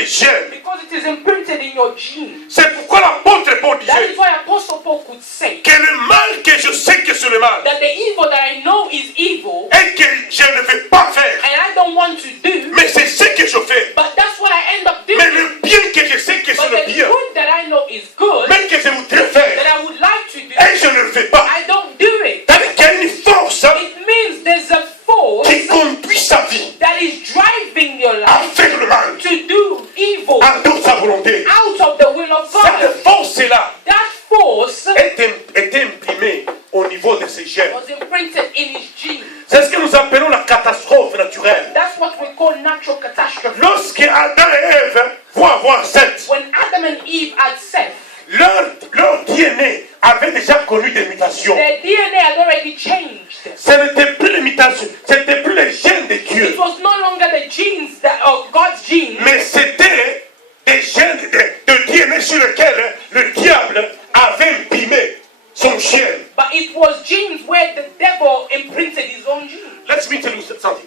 tes gènes. Because it is imprinted in your genes. C'est pourquoi l'apôtre Paul That disait is why Apostle Paul could say que le mal que je sais que c'est le mal that the evil that I know is evil et que je ne vais pas faire, and I don't want to do, mais c'est ce que je fais. but that's what I end up doing. Mais le bien que je sais que c'est But le the bien, good that I know is good, mais que je voudrais faire, that I would like to do, et je ne le fais pas. I don't do it. C'est-à-dire qu'il y a une force It means there's a force qui conduit sa vie that is driving your à life faire le mal, to do evil en dehors de sa volonté. out of the will of God. Cette force-là That force est imprimée au niveau de ses gènes. was imprinted in his genes. C'est ce que nous appelons la catastrophe naturelle. That's what we call natural catastrophe. Lorsque Adam et Ève vont avoir Seth, When Adam and Eve had Seth, leur DNA avait déjà connu des mutations. their DNA had already changed. Ce n'était plus les mutations, c'était plus les gènes de It Dieu, was no longer the genes that of God's genes, mais c'était des gènes de DNA sur lesquels le diable avait imprimé son chien. but it was genes where the devil imprinted his own genes. Let me tell you something.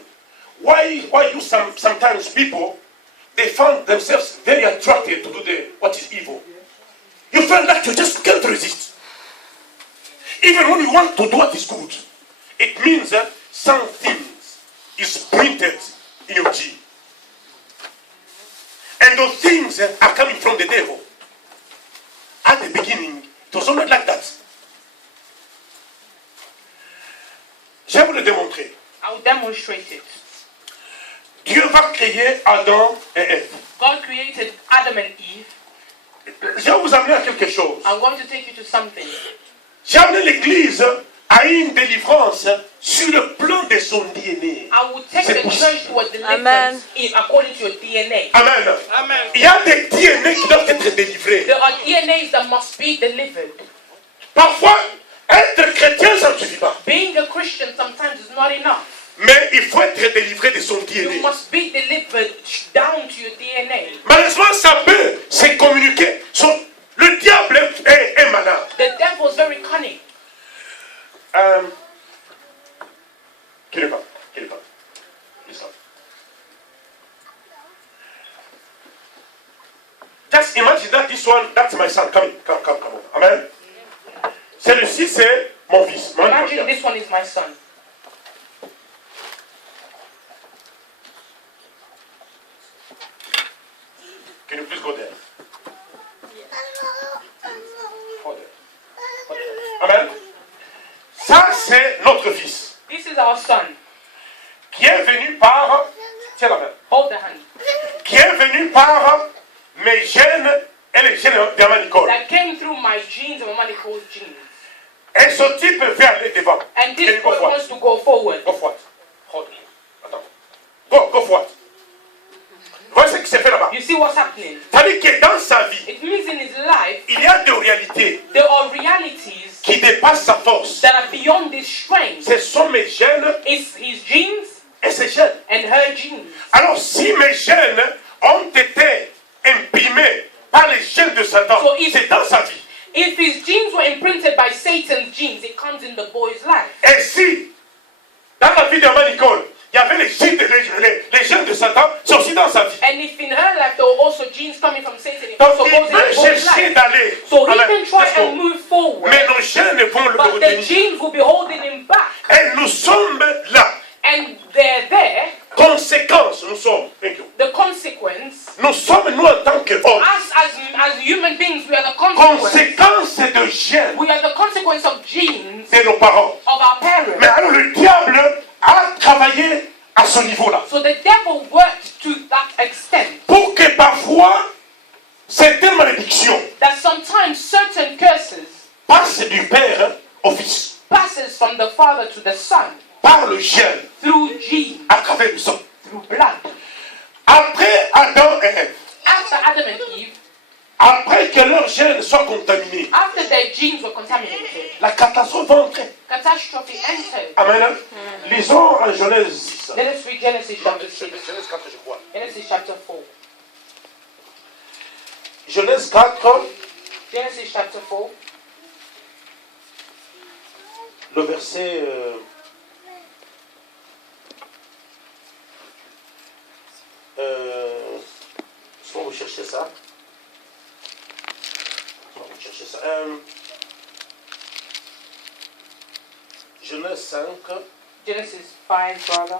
Why you sometimes people they find themselves very attracted to do what is evil. You feel like you just can't resist. Even when you want to do what is good, it means that something is printed in your gene. And those things are coming from the devil. At the beginning, it was not like that. Je vais vous le démontrer. I'll demonstrate it. Dieu va créer Adam et Ève. God created Adam and Eve. Je vais vous amener à quelque chose. I'm going to take you to something. J'ai amené l'Église à une délivrance sur le plan de son DNA. I will take C'est the possible. church to a Amen. deliverance according to your DNA. Amen. Amen. Il y a des DNA qui doivent être délivrés. There are DNAs that must be delivered. Parfois, être chrétien, ça ne suffit pas. Being a Christian sometimes is not enough. Mais il faut être délivré de son You DNA. must be delivered down to your DNA. Malheureusement, ça peut se communiquer. Le diable est malade. The devil is very cunning. Qui est pas? Listen. Just imagine that this one, that's my son. Come on. Amen. Celui-ci, c'est mon fils. Mon Imagine enfant. this one is my son. Can you please go there? Go there. Amen. Ça, c'est notre fils. This is our son. Qui est venu par... Tiens la main. Hold the hand. Qui est venu par mes gènes et les gènes d'Amman Nicole. That came through my genes and my Nicole's genes. Et ce type veut aller devant. And Can this you go boy forward? wants to go forward. Go forward. Hold it. Attends. Go forward. Voici ce qui s'est fait là-bas. You see what's happening? C'est-à-dire que dans sa vie, It means in his life, il y a des réalités there are realities qui dépassent sa force. that are beyond his strength. Ce sont mes gènes It's his genes et ses gènes. and her genes. Alors si mes gènes ont été imprimés par les gènes de Satan, So if- c'est dans sa vie. If his genes were imprinted by Satan's genes, it comes in the boy's life. Et si, dans la vie d'Amman Nicole, il y avait les gènes de Satan, c'est aussi dans sa vie. And if in her life there were also genes coming from Satan, it Donc also il goes in peut the boy's chercher life. d'aller. So he Amen. can try Let's go. and move forward, Mais nos gènes vont le but the retenir. genes will be holding him back. Et nous sommes là. And they're there. Conséquence, nous sommes. Thank you. The consequence, Nous sommes, nous en tant qu'hommes, as human beings, we are the consequence. conséquence de gènes We are the consequence of genes de nos parents. of our parents. Mais alors le diable a travaillé à ce niveau-là. So the devil worked to that extent Pour que parfois, certaines malédictions that sometimes certain curses passent du père au fils. passes from the father to the son Par le gène, through genes, à travers le sang. through blood. Après Adam et Ève, After Adam and Eve, après que leurs gènes soient contaminés, after their genes were contaminated, la catastrophe va entrer. catastrophe entered. Amen. Lisons en Genèse 6. Let us read Genesis chapter 6. Genèse 4, je crois. Genesis chapter 4. Genèse 4, Genesis chapter 4. le verset... 5. Faut vous chercher ça. Faut vous chercher ça. Genèse 5. Genesis 5, brother.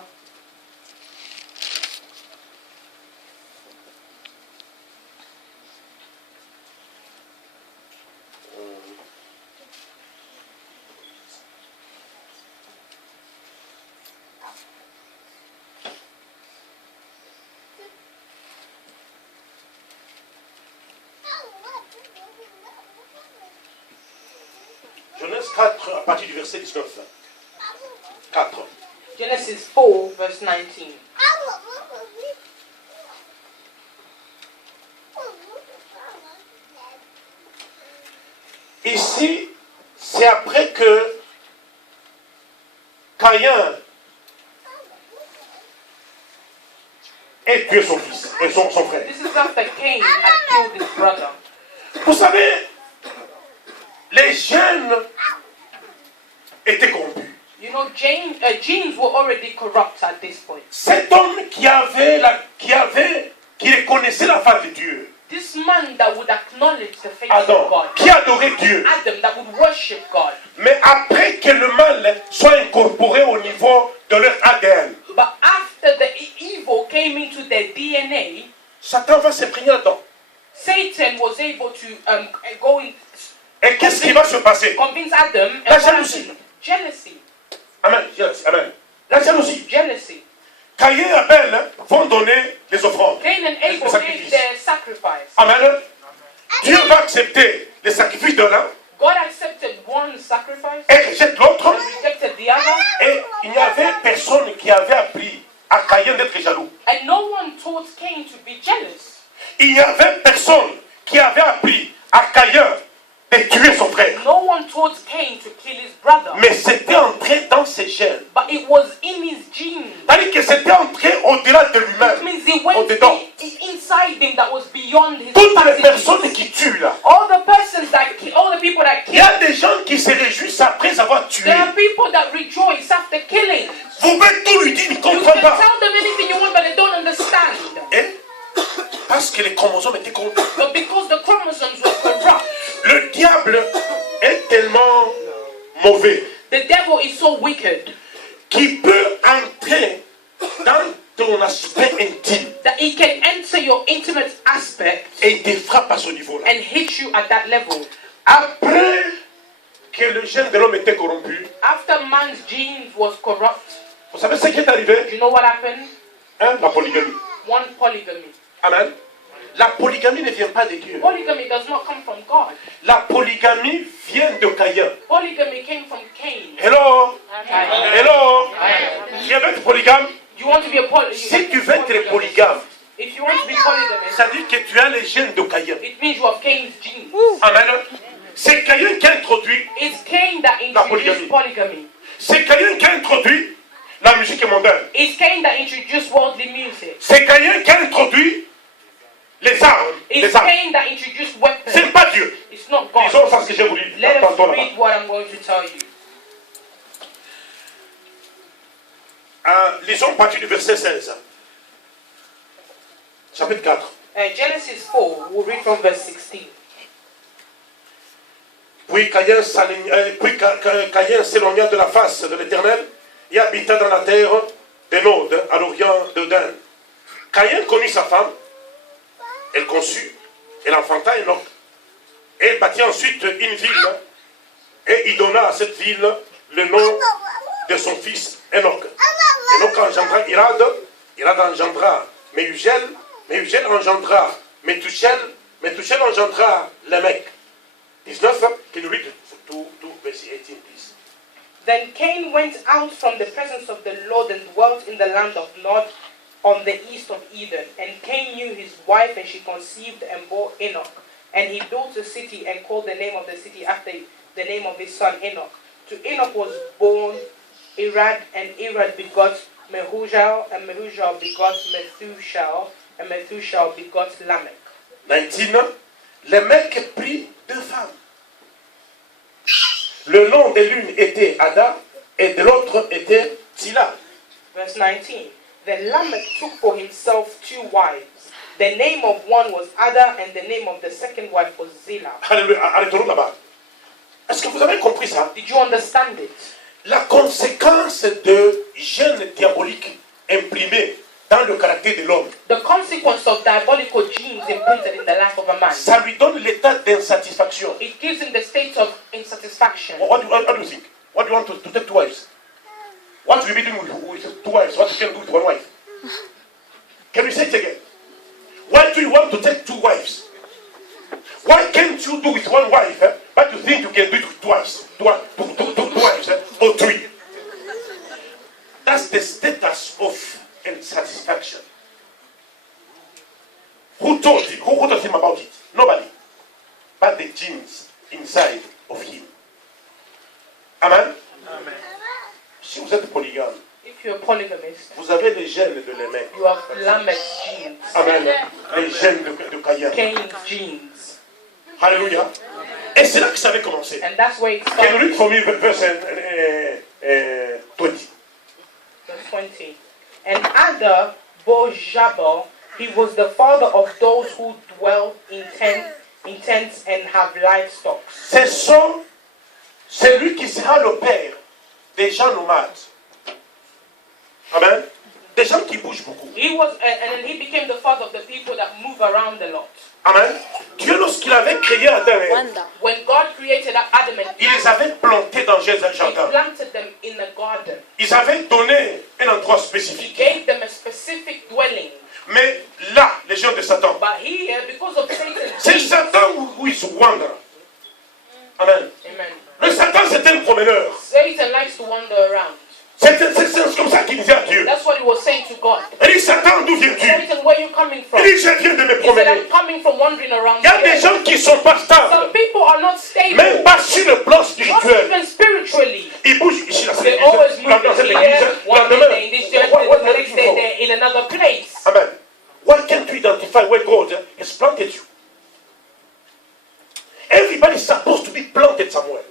Genèse 4, à partir du verset 19. 4. Genesis 4, verse 19. Ici, c'est après que Caïn ait tué son fils et son frère. This is after Cain had killed his brother. Vous savez, les gènes étaient corrompus. You know, genes were already corrupt at this point. Cet homme qui reconnaissait la face de Dieu, This man that would acknowledge the face Adam, of God, qui adorait Dieu, Adam that would worship God, mais après que le mal soit incorporé au niveau de leur ADN, but after the evil came into their DNA, Satan va s'imprégner là-dedans. Satan was able to go in, Et qu'est-ce qui va se passer? convince Adam and La what jalousie. happened? Jealousy. Amen. Amen. La jalousie. Jealousy. Caïn et Abel vont donner les offrandes. Cain and les Abel gave sacrifices. their sacrifice. Amen. Dieu va accepter les sacrifices de l'un God accepted one sacrifice et rejette l'autre. and rejected the other, Et il n'y avait personne qui avait appris à Caïn d'être jaloux. and no one taught Cain to be jealous. Il n'y avait personne qui avait appris à Caïn de tuer son frère. No one taught Cain to kill his brother, Mais c'était entré dans ses gènes. but it was in his genes. C'est-à-dire que c'était entré au-delà de It lui-même. means it went Au-dedans. inside him that was beyond his Toutes les capacity. personnes qui tuent là. All the persons that kill, all the people that Il y kill, a des gens qui se réjouissent après avoir tué. there are people that rejoice after killing. Vous pouvez tout lui dire, il ne You comprend can pas. tell them anything you want, but they don't understand. Et parce que les chromosomes étaient corrompus. But because the chromosomes were corrupt, Le diable est tellement mauvais the devil is so wicked qu'il peut entrer dans ton aspect intime that he can enter your intimate aspect et il te frappe à ce niveau-là. and hit you at that level. Après que le gène de l'homme était corrompu, After man's genes was corrupt, vous savez ce qui est arrivé? you know what happened? Hein? La polygamie. One, polygamy. Amen. La polygamie ne vient pas de Dieu. Polygamy does not come from God. La polygamie vient de Caïn. Polygamy came from Cain. Hello? Hello? Tu veux être polygame? You want to be a Si tu veux être polygame, If you want to be polygamous, ça dit que tu as les gènes de Caïn. it means you have Cain's genes. Amen. C'est Caïn qui a introduit. It's Cain that introduced polygamy. C'est Caïn qui a introduit la musique mondaine. It's Cain that introduced worldly music. C'est Caïn qui a introduit les armes. It's Les armes. Cain that introduced weapons. C'est pas Dieu. It's not God. Disons ça ce que j'ai voulu dire Let us tantôt là-bas. read what I'm going to tell you. Lisons à partir du verset 16. Chapitre 4. Genesis 4, we'll read from verse 16. Puis Caïn s'éloigna de la face de l'Éternel et habita dans la terre de Nod, à l'orient de Dan. Caïn connut sa femme, elle conçut, elle enfanta Enoch. Elle bâtit ensuite une ville et il donna à cette ville le nom de son fils Enoch. Enoch engendra Irad, Irad engendra Méhugel, Méhugel engendra Métushel, Métushel engendra Lamech. 19, can you read to verse 18, please? Then Cain went out from the presence of the Lord and dwelt in the land of Nod on the east of Eden. And Cain knew his wife, and she conceived and bore Enoch. And he built a city and called the name of the city after the name of his son Enoch. To Enoch was born Irad, and Irad begot Mehujael, and Mehujael begot Methushal, and Methushal begot Lamech. 19, Lamech prit deux femmes. Le nom de l'une était Ada et de l'autre était Tila. Verse 19. Then Lamech took for himself two wives. The name of one was Ada, and the name of the second wife was Zillah. Alléluia. Arrêtons là-bas. Est-ce que vous avez compris ça? Did you understand it? La conséquence de gènes diaboliques imprimés dans le caractère de l'homme, The consequence of diabolical genes imprinted in the life of a man. ça lui donne l'état d'insatisfaction. It gives him the state of insatisfaction. What do you think? What do you want to take two wives? What will you be doing with two wives? What you can do with one wife? Can you say it again? Why do you want to take two wives? Why can't you do with one wife, but you think you can do it with two wives? Two wives, or three? That's the status of insatisfaction. Who told him? Who told him about it? Nobody. But the genes inside of him. Amen? Amen. Si vous êtes polygame, If you're a polygamist, vous avez les gènes de l'aimer. you have Lamech's genes, Amen. Les gènes de Caïn. Cain's genes. Alléluia. Et c'est là que ça avait commencé. And that's where it Can started. you read for me verse 20? Verse 20. And Ada bore Jabal. He was the father of those who dwell in tents and have livestock. C'est lui qui sera le père des gens nomades. Amen. Des gens qui bougent beaucoup. He was, and then he became the father of the people that move around a lot. Amen. Dieu, lorsqu'il avait créé Adam et Ève, When God created Adam and il les Eve, avait plantés dans un he jardin. planted them in a garden. Ils avaient donné un endroit He spécifique. gave them a specific dwelling. Mais là, les gens de Satan, But here, because of Satan's c'est genes, Satan who is wander. Amen. amen, Le Satan, c'est un promeneur. Satan likes to wander around. C'est comme ça qu'il disait à Dieu. That's what he was saying to God. Il dit, Satan, d'où viens-tu? Satan, where are you coming from? Il dit, je viens de me He said, promener. I'm coming from wandering around. Il y a the des earth. gens qui ne sont pas Some stables, people are not stable. même pas sur le plan Not spirituel. even spiritually. Ils bougent ici, là, They always move dans cette here, église, one lendemain. day in this church, What the are you next looking day for? they're in another place. Amen. Why can't you identify where God has planted you? Everybody is supposed to be planted somewhere.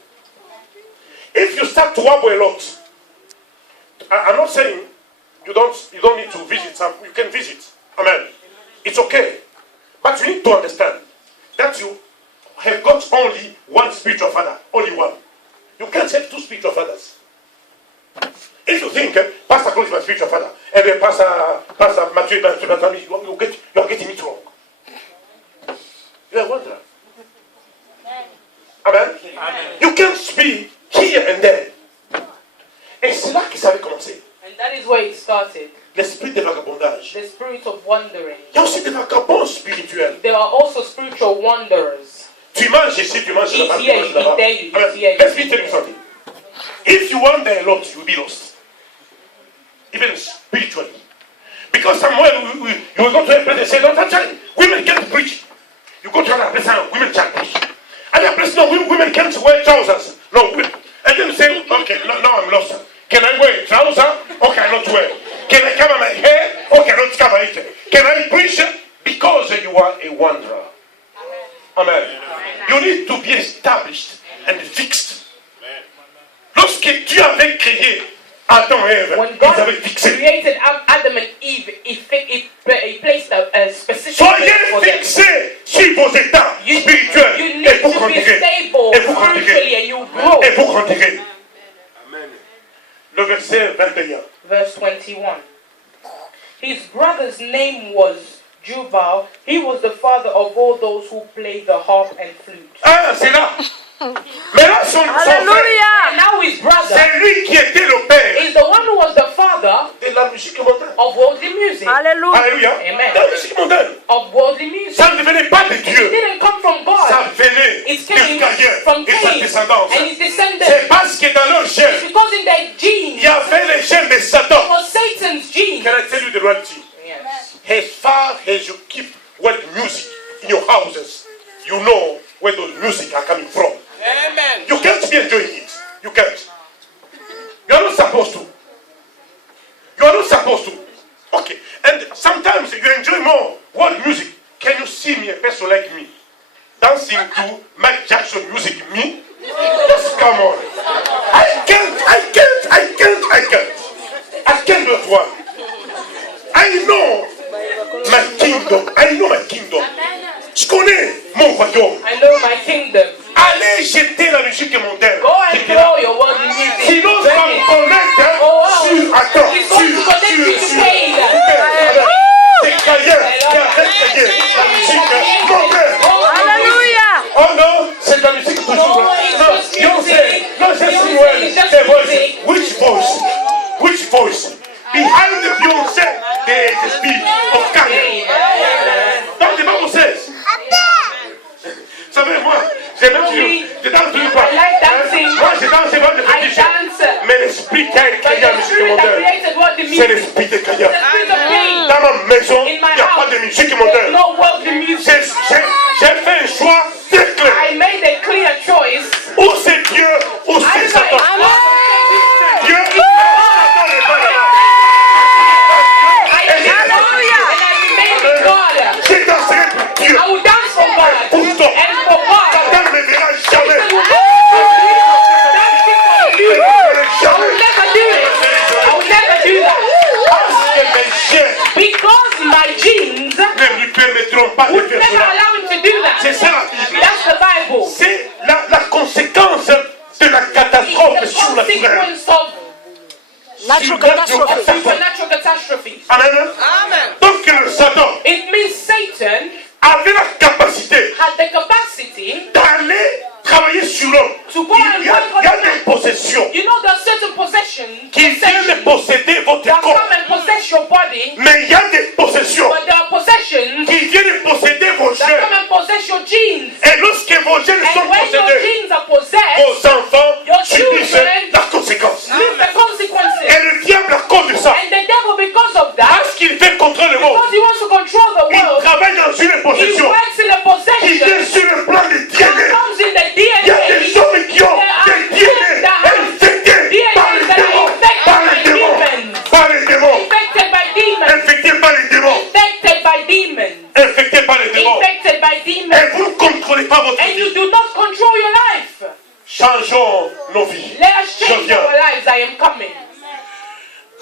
If you start to wobble a lot, I'm not saying you don't need to visit some. You can visit. Amen. It's okay, but you need to understand that you have got only one spiritual father, only one. You can't have two spiritual fathers. If you think Pastor Claude is my spiritual father, and then Pastor Matthew is my spiritual father, you're getting it wrong. You're a wanderer. Amen. Amen. You can't be here and there. Et c'est là que ça avait commencé. And that is where it started. L'esprit de vagabondage. The spirit of wandering. Il y a aussi des vagabonds spirituels. There are also spiritual wanderers. Tu manges ici, tu manges là-bas, tu Eat here, manges you là-bas. eat there, you eat Amen. here. Let me tell you something. If you wander a lot, you will be lost. Even spiritually. Because somewhere you will go to a place and say, don't touch it. Women can't preach. You go to another place and women can't preach. Another place, no, women can't wear trousers. No, women. And then you say, okay, now I'm lost. Can I wear a trouser? Okay, I not wear. Can I cover my hair? Okay, I not cover it. Can I preach? Because you are a wanderer. Amen. You need to be established and fixed. Lorsque Dieu avait créé Adam et Ève, When ils God avaient fixé. created Adam and Eve, he placed a specific Soyez place for them. fixés sur vos états You spirituels need et vous to be grandirez. stable Et vous grandirez. spiritually and you grow. Et vous grandirez. Le verset 21. Verse 21. His brother's name was Jubal. He was the father of all those who play the harp and flute. Ah, c'est là. Mais là, son frère, And now his brother c'est lui qui était le père is the one who was the father de la musique mondaine. of worldly music. Alléluia. Alléluia. Amen. La musique mondaine. Of worldly music. Ça ne venait pas de It Dieu. didn't come from God. Ça venait It de came from Caïn et sa Cain descendance. and his descendants. C'est parce que dans leur chair, Because in their il genes y avait les gènes de Satan. was Satan's genes. Can I tell you the reality? Yes. As far as you keep world music in your houses, you know where those music are coming from. Amen. You can't be enjoying it. You can't. You are not supposed to. You are not supposed to. Okay. And sometimes you enjoy more world music. Can you see me, a person like me, dancing to Mike Jackson music? Me? Just come on. I can't do that one. I know my king kingdom. I know my kingdom. Je connais mon royaume. I know my kingdom. Allez jeter la musique mondaine. Go and throw your worldly music. Sinon, ça va me connecter sur... Attends, He's going to connect you to pain. c'est Caïen qui arrête Caïen. La musique mondaine. Oh non, c'est de la musique toujours. Non, Beyoncé. Non, je suis ouais. Voice. Which voice? Which voice? Behind the Beyoncé, there is the speech of Caïen. Dans the Bible says. Vous savez, moi, j'ai même toujours. Je danse toujours pas. Moi, je danse, c'est pas de fétiche. Mais l'esprit qui a créé la musique mondaine, c'est l'esprit de Caïen. Dans ma maison, il n'y a pas de musique mondaine. J'ai fait un choix très clair. I made a clear choice. Ou c'est Dieu, ou c'est Satan. Dieu, Satan n'est pas là. Je danserai pour Dieu. I will dance for God. Pour toi. And for God. Satan ne me verra jamais. I will never do it. I will never do that. Parce que mes chiens Because my genes ne lui permettront pas de would faire never cela. allow him to do that. C'est ça la Bible. That's the Bible. C'est la conséquence de la catastrophe It's the surnaturelle. consequence of supernatural catastrophes. Amen. Donc le Satan It means Satan avait la capacité had the capacity d'aller travailler sur l'homme. to go and Il y a work on des man. possessions You know, there are certain possessions qui viennent de posséder votre that corps. come and possess your body, Mais il y a des possessions but there are possessions qui viennent de posséder vos that gènes. come and possess your genes. Et lorsque vos gènes sont And when your possédés, genes are possessed, vos enfants your subissent children la conséquence. live the consequences. Et le diable, à cause de ça, And the devil, because of that, parce qu'il fait contre le monde, because he wants to control the il world, travaille dans une he possession works in a qui possession vient sur le plan des that DNA. comes in the Il y a DNA. des hommes qui ont des DNA infectés par les démons, par les démons, par les démons, Infected by demons. infectés par les démons, Infected by demons. infectés par les démons. Infected by demons. Et vous ne contrôlez pas votre And you vie. do not control your life. Changeons nos vies. Let us Je change viens. our lives. I am coming.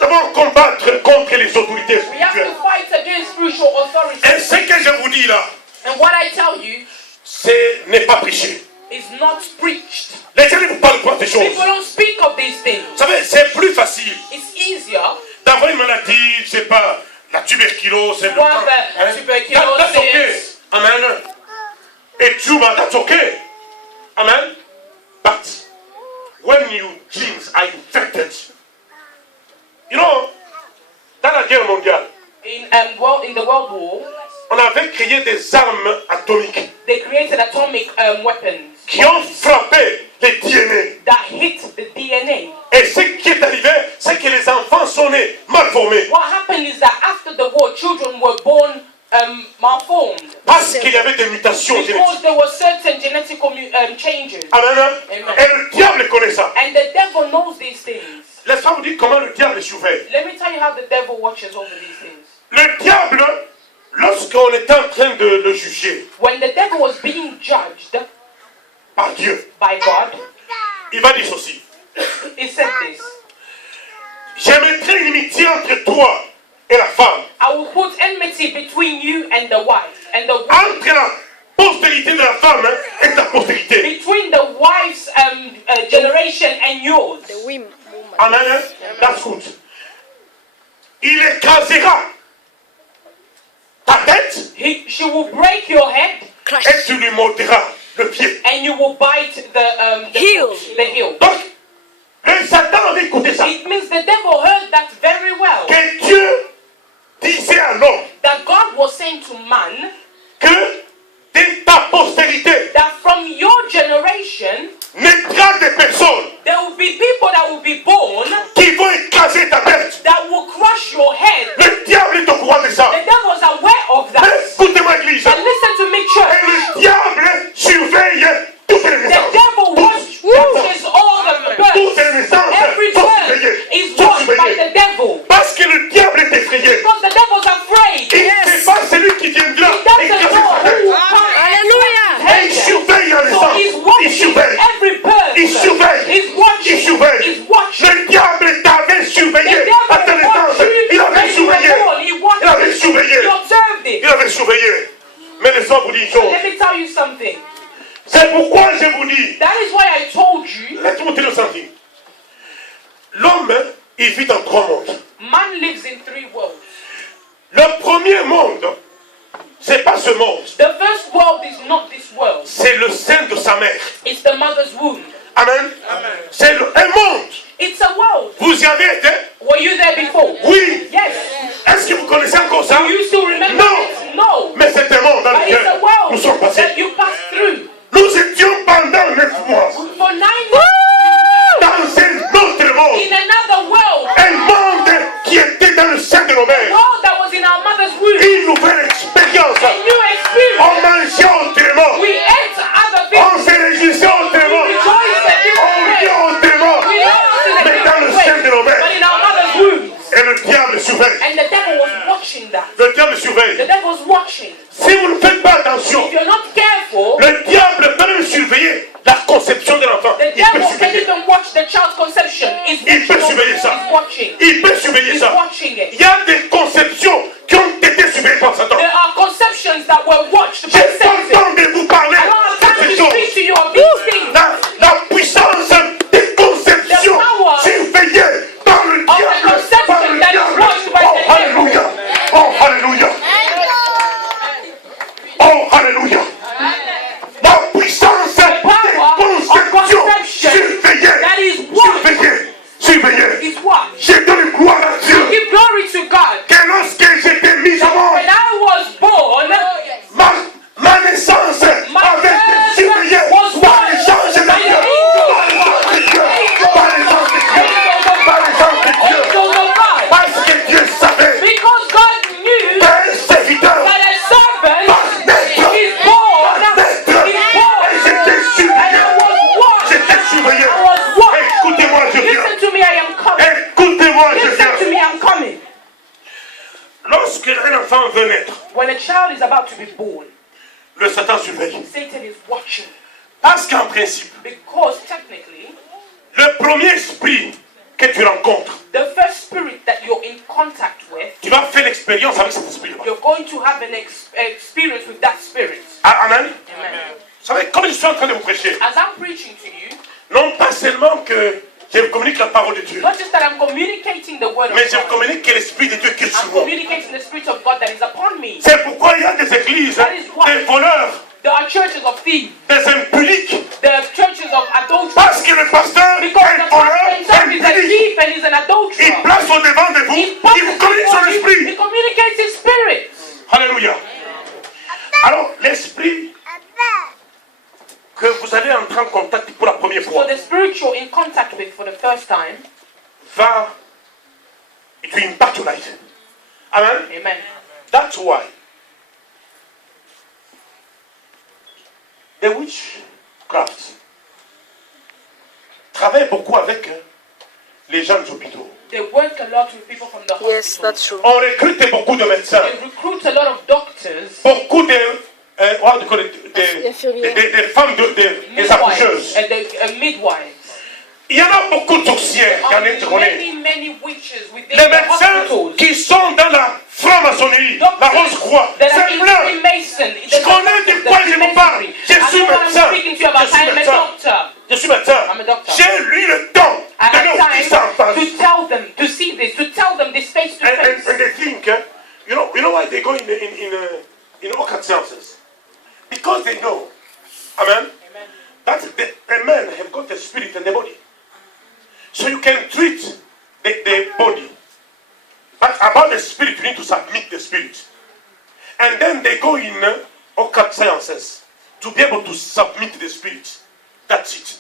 Nous devons combattre contre les autorités We have spirituelles. to fight against spiritual authority. Et ce que je vous dis là, And what I tell you ce n'est pas prêché. is not preached. Les gens ne vous parlent pas de ces choses. People don't speak of these things. Vous savez, c'est plus facile It's easier d'avoir une maladie, je sais pas, la tuberculose, le to have cancer. tuberculosis. That's okay. Amen. A tumor, that's okay. Amen. But when your genes are infected, you know, dans la guerre mondiale, In the World War, on avait créé des armes atomiques they created atomic weapons qui ont frappé les DNA. that hit the DNA. Et ce qui est arrivé, c'est que les enfants sont nés mal formés. What happened is that after the war, children were born malformed Parce qu'il y avait des mutations génétiques. because there were certain genetic changes. Amen. Et le diable connaît ça. And the devil knows these things. Laisse-moi vous dire comment le diable surveille. Let me tell you how the devil watches over these things. Le diable, lorsqu'on est en train de le juger When the devil was being judged par Dieu, by God, il va dire ceci. he said this: Je mettrai une inimitié entre toi et la femme, I will put enmity between you and the wife, and the entre la postérité de la femme et ta postérité. between the wife's generation and yours. Amen. That's good. Il écrasera ta tête She will break your head, et tu lui mordras le pied. and you will bite the Heel. The heel. Donc, le Satan avait écouté ça. It means the devil heard that very well. Que Dieu disait à l'homme That God was saying to man que de ta postérité that from your generation naîtra des personnes there will be people that will be born qui vont écraser ta tête. that will crush your head. Le diable est au courant de ça. The devil is aware of that. Mais écoutez-moi, église. And listen to me, Et church. le diable surveille toutes les The naissances. devil watches all the births. Toutes les naissances Every sont birth surveillées. is Sont watched by surveillées. the devil. Parce que le diable est effrayé. Because the devil's afraid. Il n'est pas celui qui viendra dire une chose. Let me tell you something. C'est pourquoi je vous dis. That is why I told you. Laisse-moi te dire something. L'homme, il vit dans 3 mondes. Man lives in 3 worlds. Le premier monde, c'est pas ce monde. The first world is not this world. C'est le sein de sa mère. It's the mother's womb. Amen. Amen. C'est un monde. It's a world. Vous y avez été? Were you there before? Oui. Yes. Est-ce que vous connaissez encore ça? Do you still remember Non. it? No. Mais c'est un monde dans But it's lequel a world nous sommes passés. that you passed through. Nous étions pendant 9 mois For 9 months dans un autre monde. in another world. Un monde qui était dans le sein de nos A mères. world that was in our mother's womb. Une nouvelle expérience. A new experience. On mangeait autrement. We ate other On things. se réjouissait autrement. We rejoiced a On different vit way. autrement. We laughed in a Mais dans le different sein de way. nos mères. But in our mother's womb. Et le diable surveille. And the devil was watching that. Le diable The surveille. devil was watching. Si vous ne faites pas attention, If you're not careful, le diable peut même surveiller la conception de l'enfant. the Il peut devil can surveiller. even watch the child's conception. He's Il peut surveiller ça. He's watching. Il peut surveiller He's ça. watching it. Il y a des conceptions qui ont été surveillées par Satan. There are conceptions that were watched by J'ai pas Satan. le temps de vous parler I don't have de time ces to choses. speak to you of these things. La puissance des conceptions The power surveillées par le of the diable. conception Par le that is diable. watched by Oh, the devil. alléluia. Oh, alléluia. Oh, alléluia. La puissance des conceptions surveillées. That is what Surveillées. is what. Je donne gloire à Dieu. Give glory to God. Que lorsque j'étais mis au monde, When I was born, ma naissance avait été surveillée was par les watched anges de by the Dieu. angels. Par les anges de Dieu. Par les anges de Dieu. Angels of God. Parce que Dieu savait Because God knew qu'un serviteur that a servant va naître. is born. Et j'étais And surveillé. I was watched. J'étais surveillé. I was watched. Écoutez-moi, je viens. Listen to me, I am coming. Écoutez-moi, je Listen to viens. me, I'm coming. Lorsque un enfant veut naître, When a child is about to be born, le Satan surveille. Satan is watching. Parce qu'en principe, Because technically, le premier esprit que tu rencontres, the first spirit that you're in contact with, tu vas faire l'expérience avec cet esprit-là. you're going to have an experience with that spirit. Ah, amen. Amen. Vous savez, comme je suis en train de vous prêcher, As I'm preaching to you, non pas seulement que je vous communique la parole de Dieu, not just that I'm communicating the word mais of je vous God, communique que l'esprit de Dieu qui est I'm sur moi. communicating the spirit of God that is upon me. C'est pourquoi il y a des églises, des voleurs, There are churches of thieves, des impudiques, there are churches of adultery. parce que le pasteur Because est the un voleur, pastor himself is a impudique. thief and is an Il adulterer. place au devant de vous, He il vous communique son he esprit. communicates his spirit. Alléluia. Alors, l'esprit que vous allez entrer en contact pour la première So fois the spirit you're in contact with for the first time, va, it will impact your life. Amen. amen. That's why the witchcraft travaille beaucoup avec les gens des hôpitaux. They work a lot with people from the hospital. Yes, that's true. On recrute beaucoup de médecins, They recruit a lot of doctors, beaucoup de, what do you call it, Infirmiers. des femmes, des midwives, accoucheuses. and the midwives. Il y en a beaucoup de sorcières qui en There est are connaît. many witches within Les the médecins hospitals. qui sont dans la franc-maçonnerie, la Rose-Croix, That are c'est in plein. Freemason. Je connais de quoi je vous parle. Je suis médecin. Speaking to you about. Je suis I am a médecin. doctor. Je suis médecin. I'm a doctor. J'ai eu le temps I de have leur dire ça en face. time to tell them, to see this, to tell them this face to face. And they think, you know why they go in all kinds of senses? Because they know, amen, that a man have got a spirit and a body. So you can treat the body. But about the spirit, you need to submit the spirit. And then they go in occult sciences to be able to submit the spirit. That's it.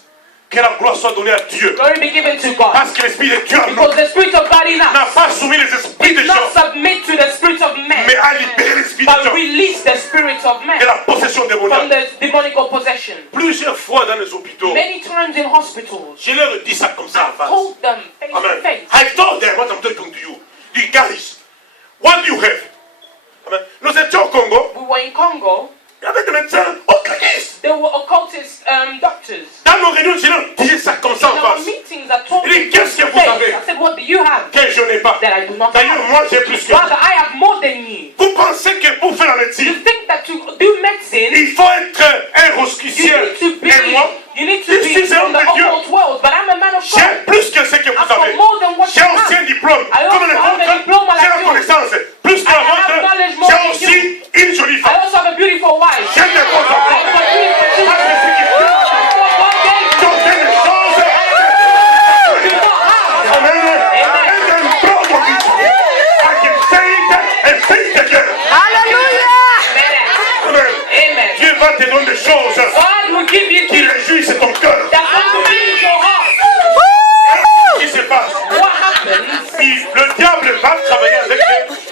Que la gloire soit donnée à Dieu. Glory be given to God. Parce que l'esprit de Dieu en nous Because the spirit of God in n'a us pas soumis les esprits de did not gens, submit to the spirit of mais men, a libéré l'esprit de but gens released the spirit of de men la possession from démoniaque. the demonic possession. Plusieurs fois dans les hôpitaux, Many times in hospitals, je leur dis ça comme ça en I face. told them face to Amen. face. I told them what I'm talking to you. The guys, what do you have? Amen. Nous étions au Congo, We were in Congo. il y avait des médecins occultistes. There were occultist doctors. Dans nos réunions, je leur disais ça comme ça In en our face. meetings, I told Il dit, them qu'est-ce que face vous to face. avez I said, what do you have que je n'ai pas? that I do not D'ailleurs, have? moi j'ai plus que vous. Rather, I have more than you. Vous pensez que pour faire la You médecine, think that to do medicine, il faut être un rosicrucien. Et moi, you need to je be suis un from homme the de Dieu. occult world, but I'm a man of God. J'ai plus que ce que vous I've got avez. more than what J'ai you aussi have. un diplôme. I Comme also le have a vôtre, diploma j'ai like la you. connaissance. Plus que la I have vôtre, knowledge more j'ai than aussi une jolie I femme. also have a beautiful wife. J'ai des bons I've enfants. got beautiful Parce children. que ce qui That's what God gave me. sont des choses. Do not have. Amen. And then proud of it. I can say it and say it again. Amen. Amen. Dieu va te donner des choses God will give you qui things réjouissent ton cœur. that will please your heart. Qu'est-ce qui se passe? What happens? Le diable va travailler avec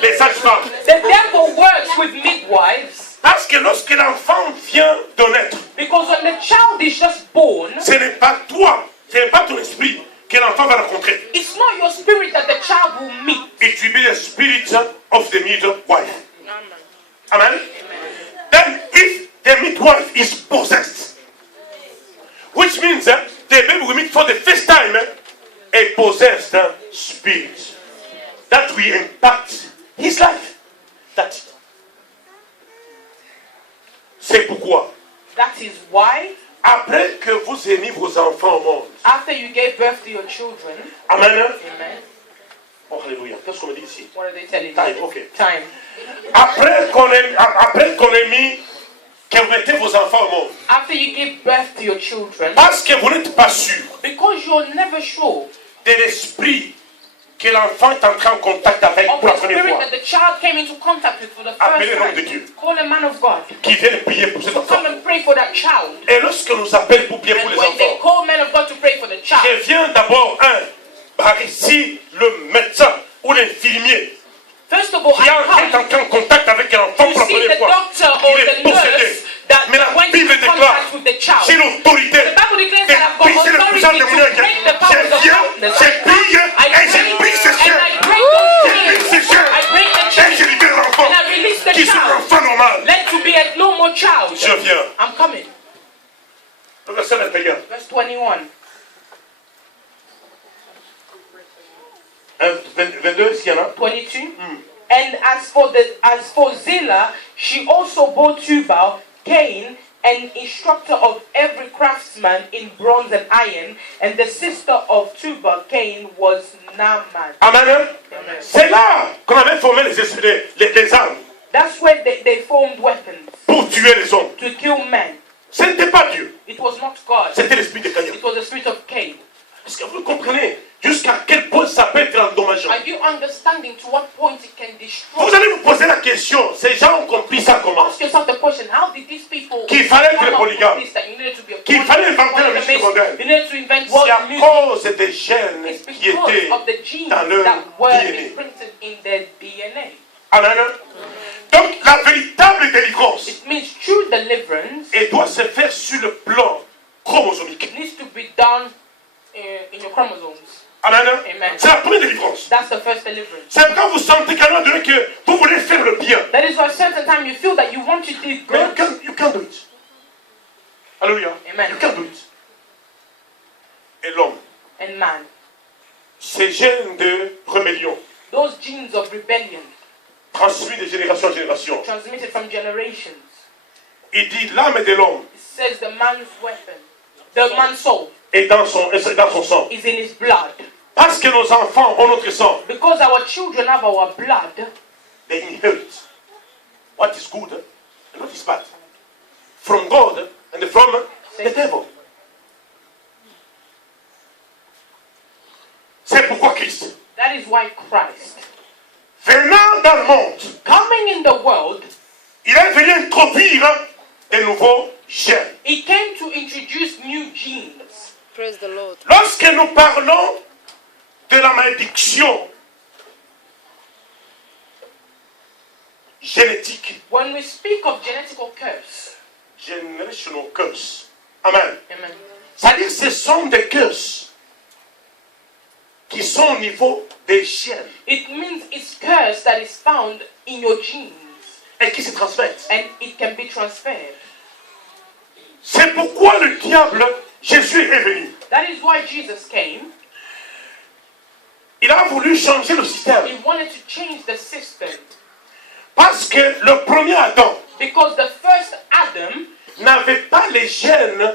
les sages-femmes. The devil works with midwives Parce que lorsque l'enfant vient de naître, because when the child is just born, ce n'est pas toi, ce n'est pas ton esprit que l'enfant va rencontrer. it's not your spirit that the child will meet. It will be the spirit of the midwife. Amen. Then if the midwife is possessed, which means the baby will meet for the first time a possessed spirit that will impact his life. That's it. C'est pourquoi, That is why, après que vous ayez mis vos enfants au monde, after you gave birth to your children, Amen. amen. Oh, alléluia. Qu'est-ce qu'on me dit ici? What are they telling Time, you? ok. Time. Après qu'on ait mis, que vous mettez vos enfants au monde, After you give birth to your children, parce que vous n'êtes pas sûr because you're never sure de l'esprit que l'enfant est entré en contact avec of pour la the première spirit fois, that the child came into contact with for the appelez first l'homme de time, Dieu call a man of God. qui vient prier pour cet To enfant. come and pray for that child. Et lorsque nous appelons pour prier pour And les when they enfants, call men of God to pray for the child, je viens d'abord par ici le médecin ou l'infirmier first of all, qui est I entré en contact avec un enfant come pour la to see première the fois. doctor or Il est the possédé. nurse that Mais la went Bible into déclare, contact with the child. j'ai l'autorité The Bible declares that I've got d'épuiser le puissant authority to démoniaque. break the powers of Je viens, darkness. je prie I et pray je prie ce and chien. I break those Je prie ce chains. chien. I break the Et je chains libère l'enfant and I release the qui est un child. enfant normal. Let to be a normal child. Je viens. I'm coming. Le verset 21. Verse 21. 22, s'il y en a. 22. And as for Zillah, she also bore Tubal, Cain, an instructor of every craftsman in bronze and iron, and the sister of Tubal, Cain, was Naaman. Amen. Amen. C'est là qu'on avait formé les armes That's where they formed weapons pour tuer les hommes. to kill men. Ce n'était pas Dieu, It was not God. c'était l'esprit de Caïn. It was the spirit of Cain. Est-ce que vous comprenez jusqu'à quel point ça peut être endommageant? Are you understanding to what point it can Vous destroy? allez vous poser la question, ces gens ont compris ça comment? Ask yourself the question: how did these people Qu'il fallait être come up polygame. with this, that you needed to be a Qu'il fallait inventer la polygamist, musique moderne. you needed to invent C'est world à music? cause des gènes It's qui because étaient of the genes dans leur that were DNA. imprinted in their DNA. Amen. Donc la véritable délivrance, It means true deliverance elle doit se faire sur le plan chromosomique. needs to be done in your chromosomes. Amen. Amen. C'est la première délivrance. That's the first deliverance. C'est quand vous sentez qu'à un moment donné que vous voulez faire le bien. That is why a certain time you feel that you want to do Mais good. you can't do it. Alléluia. Amen. You can't do it. Et l'homme, And man, ces gènes de rébellion, those genes of rebellion transmis de génération en génération, transmitted from generations. il dit l'âme de l'homme It says the man's weapon, the man's soul est dans son sang. is in his blood. Parce que nos enfants ont notre sang, Because our children have our blood, they inherit what is good and what is bad. From God and from the devil. C'est pourquoi Christ, that is why Christ, venant dans le monde, coming in the world, il est venu introduire de nouveaux gènes. he came to introduce new genes. Praise the Lord. Lorsque nous parlons de la malédiction génétique, When we speak of genetical curse, generational curse, amen. amen, C'est-à-dire ce sont des curses qui sont au niveau des gènes it means it's curse that is found in your genes et qui se transmettent. and it can be transferred. C'est pourquoi le diable, Jésus est venu. That is why Jesus came. Il a voulu changer le système. He wanted to change the system. Parce que le premier Adam, Because the first Adam n'avait pas les gènes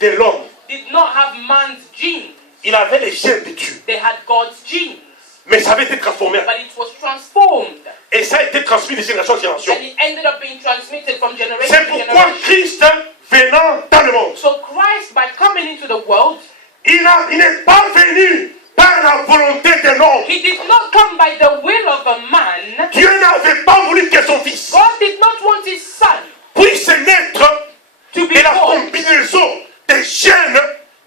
de l'homme. did not have man's genes. Il avait les gènes de Dieu. They had God's genes. Mais ça avait été transformé. But it was transformed. Et ça a été transmis de génération en génération. And it ended up being transmitted from generation C'est to pourquoi generation. Christ, venant dans le monde, So Christ, by coming into the world, il n'est pas venu par la volonté d'un homme. he did not come by the will of a man. Dieu n'avait pas voulu que son fils God did not want his son puisse naître to be de la born combinaison des gènes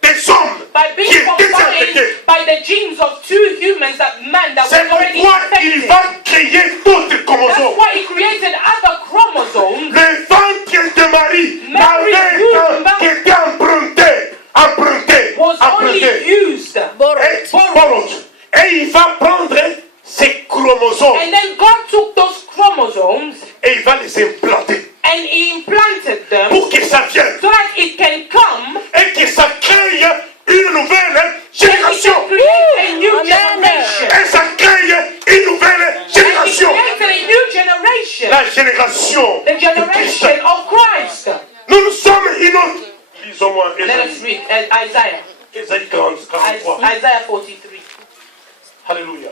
des hommes by being qui étaient infectés. combined by the genes of two humans, that man that C'est was already pourquoi il infected. va créer d'autres That's chromosomes. why he created other chromosomes. Le ventre de Marie Mary n'avait used qu'un qui était emprunté. Was only used. Et il va prendre ces chromosomes And then God took those chromosomes et il va les implanter and he implanted them pour que ça vienne so that it can come et que ça crée une nouvelle and it génération. can create a new generation. Et ça crée une nouvelle And it génération. created a new generation. La génération The de Christ. generation of Christ. Nous sommes une autre. Lisons-moi Let us Ésaïe. read Isaiah. Ésaïe 43. Isaiah 43. Alléluia.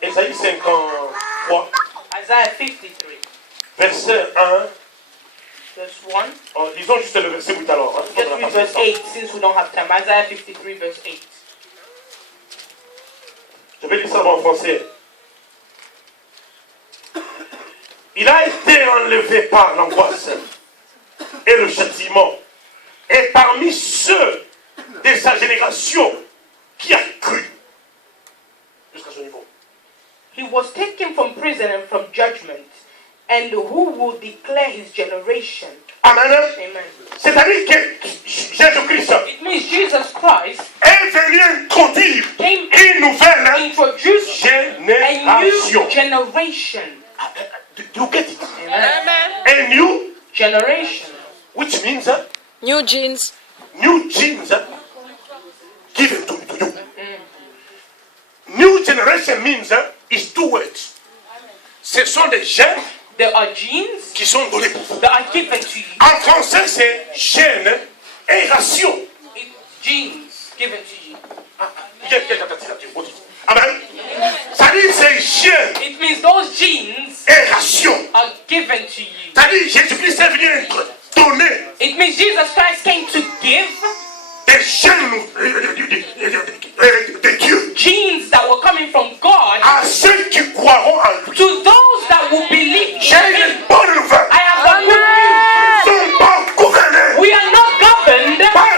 Ésaïe 53, Isaiah 53, verset 1. verse 1. Oh, lisons juste le verset 8 alors. Hein, Just read verse 8 since we don't have time. Isaiah 53, verse 8. Je vais lire ça en français. Il a été enlevé par l'angoisse et le châtiment. Et parmi ceux de sa génération qui a cru. Jusqu'à ce niveau. He was taken from prison and from judgment, and who will declare his generation? Amen. Amen. C'est-à-dire que Jésus-Christ It means Jesus Christ est venu introduire came une and nouvelle introduced a génération. new generation. Do you get it? Amen. A new, Generation. which means New jeans. new genes given to you. New generation means is two words. Ce sont des gènes There are genes qui sont donnés pour vous. that are given to you. En français, c'est gènes et ration. Genes given to you. Amen. Ça dit c'est gènes It means those genes et ration. are given to you. Ça dit Jésus-Christ est venu être donné It means Jesus Christ came to give des gènes de Dieu genes that were coming from God à ceux qui croiront en lui. to those that will believe in J'ai him. une bonne nouvelle. I have the good news. Nous ne sommes pas gouvernés We are not governed par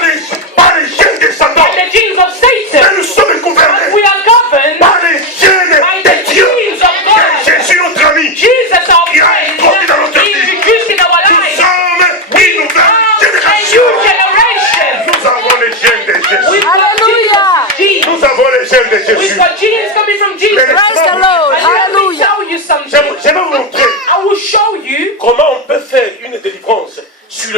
les gènes de Satan, by the genes of mais Satan, nous sommes but gouvernés we are governed par les gènes by de the Dieu. genes of God. Jésus, notre ami, Jesus, our Il a friend, introduit dans notre vie. introduced in our nous lives. sommes une nouvelle A génération. new generation. Nous avons les gènes de Jésus. We've got Hallelujah. Jesus' genes. Nous avons les gènes de We've Jésus. got genes coming from Jesus. Mais Praise the And Lord. let me Hallelujah. tell you Je something. vais vous montrer I will show you comment on peut faire une délivrance